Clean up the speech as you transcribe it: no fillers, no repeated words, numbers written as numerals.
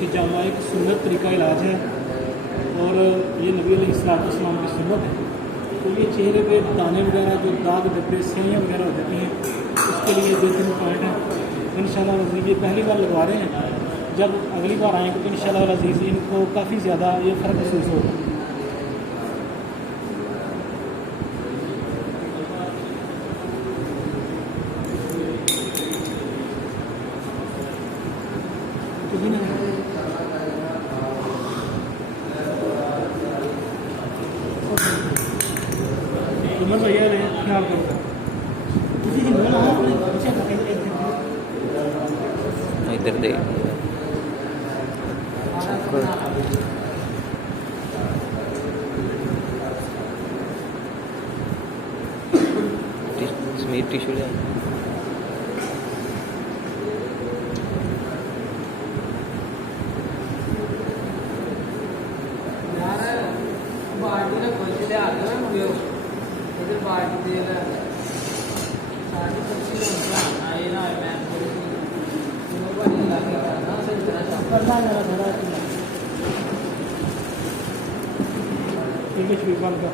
हिजामा एक सुन्नत तरीका इलाज है और ये नबी अलैहिस्सलाम की सुन्नत है। तो ये चेहरे पे दाने वगैरह जो दाग धब्बे स्याहियाँ वगैरह हो जाती हैं उसके लिए 2-3 पॉइंट हैं। इंशाअल्लाह अज़ीज़ ये पहली बार लगवा रहे हैं, जब अगली बार आएँगे तो इंशाअल्लाह अज़ीज़ इनको काफ़ी ज़्यादा ये फ़र्क महसूस होगा। उमर भैया ने ख्याल करो इधर दे समीर टिशू ले बाल्टी ना खोल के आ गया मुझे इधर बाल्टी दे रहा है सारी पक्षी का आए ना मैं दोनों बार लगा के ना से करना मेरा थोड़ा ठीक है, श्रीपाल का